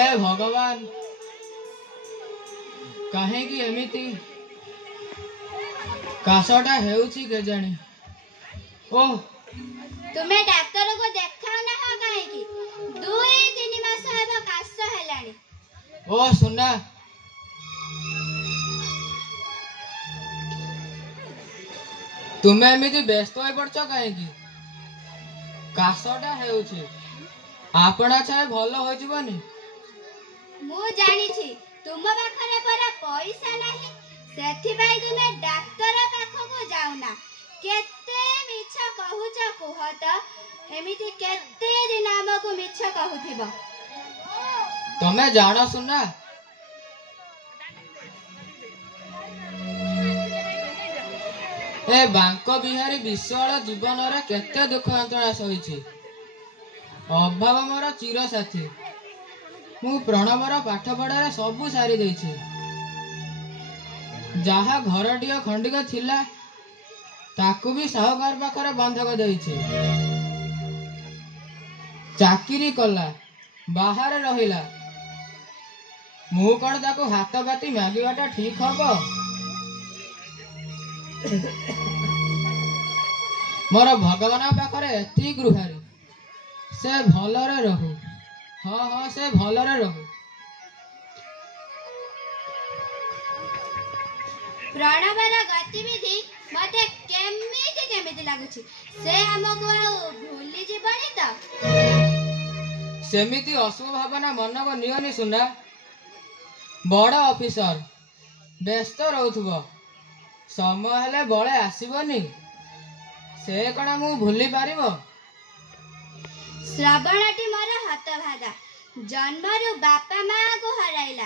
हे भगवान कहीं एमिति काशटा हेउची केजानी। ओह तुम्हें डाक्टर को देखाओ ना हो कहीं 2-3 मास हेबो काश हेलानी। ओ सुना तुम्हें एमिति व्यस्त हो पड़छ कहीं काशटा हेउची आपणा छाए भल हो जीवनी। मु जानी छी तुम पाखरे पर पैसा नहीं सेथि भाई तुमे डाक्टर पाखो को जाउना केते मिछ कहूछ कुह त एमिति केते दिन हमको मिछ कहूथिबो। तमे जानो सुना ए बांको बिहारी विश्वाल जीवन रे केते दुख यंत्रणा सहिछि। अभाव मोर चिर साथी मु प्रणवर पाठ पढ़ारे सबू सारी देछि। जहा घरटिया खंडिक थिला ताकू भी साहुकार पाखरे बंधक देछि। चाकिरी कला बाहर रहिला मु कण ताकू हाथ बाती मागिबाटा ठीक हबो। मोर भगवान पाखरे एति गुहारी से भलरे रहू। हाँ हाँ से भलरे रहू। प्रणवर गतिविधि मते केमिति लागुछि से हमको भूली जीवनी त सेमिति अशुभ भावना मन को नियनि सुना। बड़ ऑफिसर व्यस्त रहउथबो समय हेले बळे आसीबनी से कणा मु भूली पारिबो। श्रवणटी मोर हतभागा जन्मरु बापा माँ को हराइला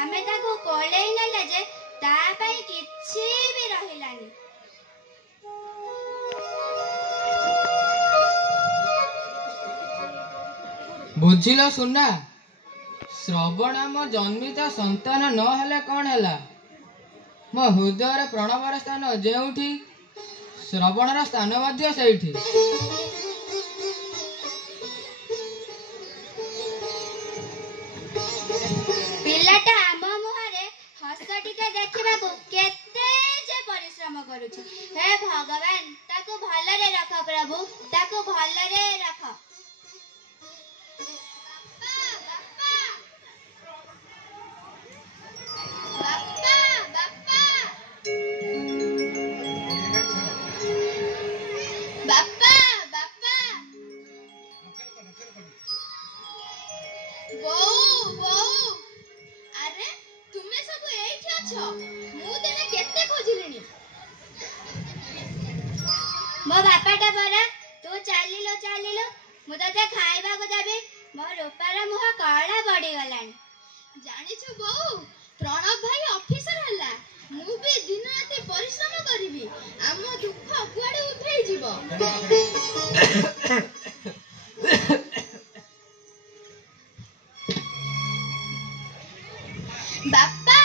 आमे ताको कोलेई नेले जे ता पई किछि भी रहिलानी। बुझिलो सुना श्रवण मो जन्मित संतान न हेले कौन हैला मो हृदय प्रणवर स्थान जेउठी श्रवणर स्थान मध्य सेठी। पिलाटा आम मुहरे हस टिके देखिबा को केते जे परिश्रम करूछि। हे भगवान ताको भलरे रख प्रभु ताको भलरे रख। मो बापाटा बरा तू चालिलो मु तते खाइबा को देबी मो रूपार मुह कळा बडी गलानी। जानिछु बौ प्रणव भाई ऑफिसर हला मु भी दिन राति परिश्रम करिवि आम दुख कुआडे उठै जीवो। बापा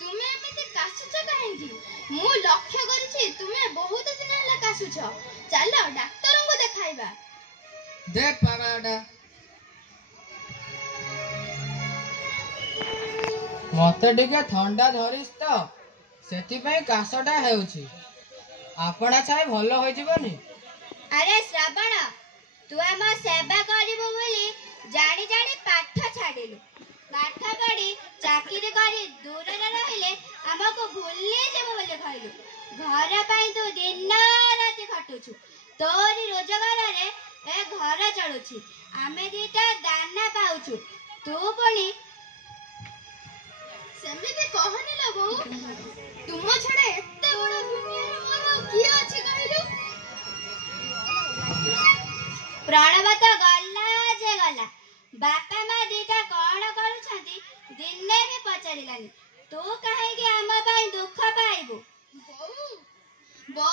तुमे एमिति कासुछ काहेकि मु लक्ष्य करिछि तुमे बहुत दिन हला कासुछ चलो डाक्टर को देखाइबा। देख पागलटा मते टिके ठंडा धरिस तो सेति पई कासटा हेउछि आपणा छाए भलो होई जीवनी। अरे श्रवण तू हम सेवा करिबो बोली जानी जानी पाठ छाडिलु पाठ पढ़ी चाकरी करी दूर रहिले हमको भूली जेबो बोले कहलु घर पाई तू दिन राति खटुछु तोरी रोजगार रे ए घर चलुछि आमे दीटा दाना पाउछु तू पुणी सेमिति कहनी ला बौ तुम छड़े एते बड़ दुनिया रे मोर की अछि कहलु। प्रणव तो गला जे गला बापा माँ दीटा कौन करुछंती दिने भी पचारिलानी तू कहे कि आम पाई दुख पाइबु। बौ